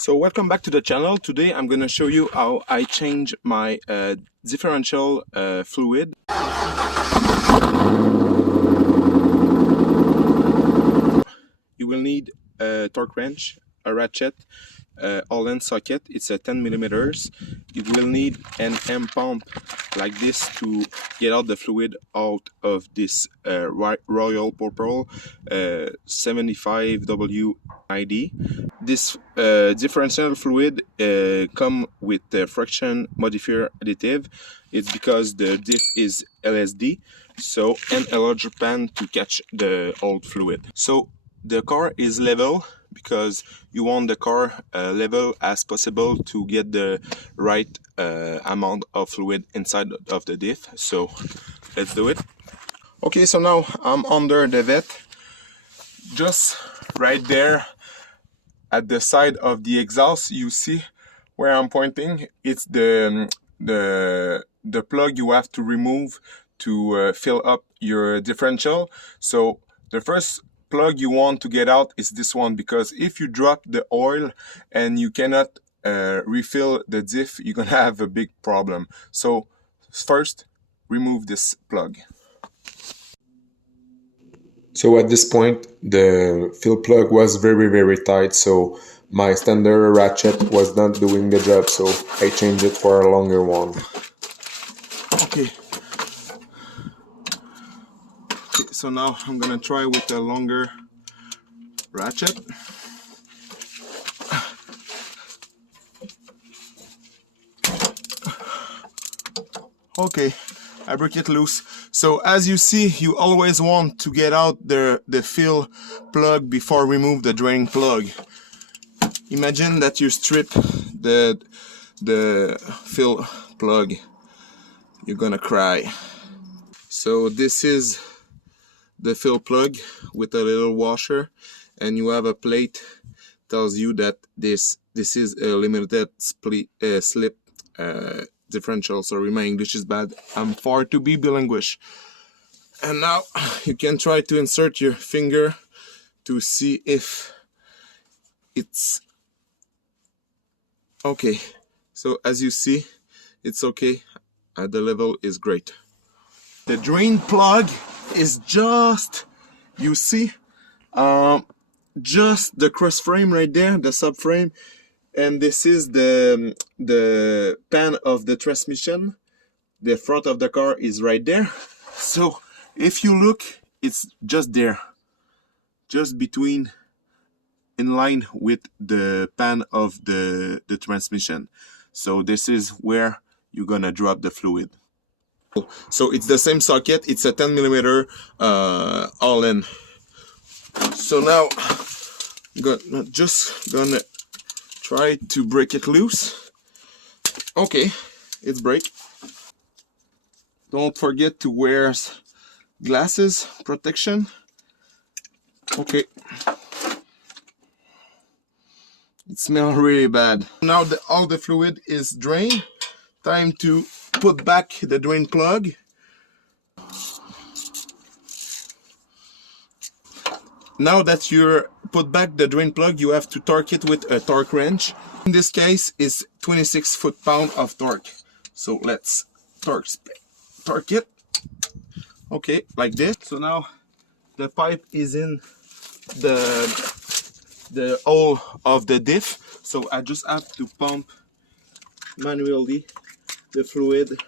So welcome back to the channel. Today I'm going to show you how I change my differential fluid. You will need a torque wrench, a ratchet, Allen socket. It's a 10 millimeters. You will need an M pump like this to get out the fluid out of this Royal Purple 75W90. This differential fluid come with the friction modifier additive. It's because the diff is LSD, so and a larger pan to catch the old fluid. So the car is level because you want the car level as possible to get the right amount of fluid inside of the diff. So let's do it. Okay, so now I'm under the vet, just right there at the side of the exhaust. You see where I'm pointing? It's the plug you have to remove to fill up your differential. So the first plug you want to get out is this one, because if you drop the oil and you cannot refill the diff, you're gonna have a big problem. So first, remove this plug. So at this point, the fill plug was very tight, so my standard ratchet was not doing the job, so I changed it for a longer one. Okay, so now I'm gonna try with a longer ratchet. Okay, I break it loose. So as you see, you always want to get out the fill plug before remove the drain plug. Imagine that you strip the fill plug. You're gonna cry. So this is the fill plug with a little washer, and you have a plate tells you that this is a limited slip differential. Sorry, my English is bad. I'm far to be bilingual. And now you can try to insert your finger to see if it's okay. So as you see, it's okay. The level is great. The drain plug is just, you see, just the cross frame right there, the subframe, and this is the pan of the transmission. The front of the car is right there. So if you look, it's just there, just between, in line with the pan of the transmission. So this is where you're gonna drop the fluid. So it's the same socket. It's a 10 millimeter Allen. So now just gonna try to break it loose. Okay, it's break. Don't forget to wear glasses protection. Okay, it smells really bad. Now that all the fluid is drained, time to put back the drain plug. Now that you're put back the drain plug, you have to torque it with a torque wrench. In this case, it's 26 foot-pound of torque. So let's torque it. Okay, like this. So now the pipe is in the hole of the diff. So I just have to pump manually the fluid.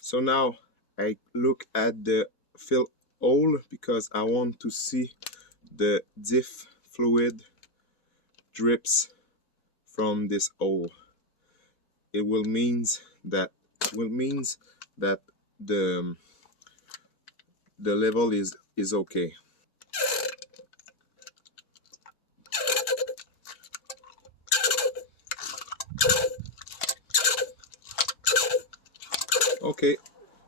So now I look at the fill hole because I want to see the diff fluid drips from this hole. It will means that the level is okay. Okay,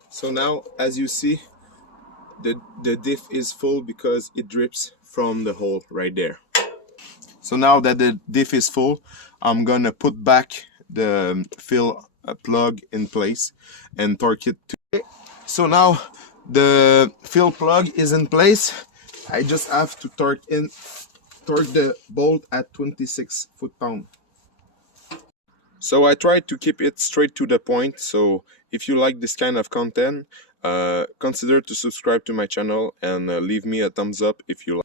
so now as you see, the diff is full because it drips from the hole right there. So now that the diff is full, I'm gonna put back the fill plug in place and torque it. So now the fill plug is in place. I just have to torque the bolt at 26 foot-pound. So I try to keep it straight to the point. So if you like this kind of content, consider to subscribe to my channel and leave me a thumbs up if you like.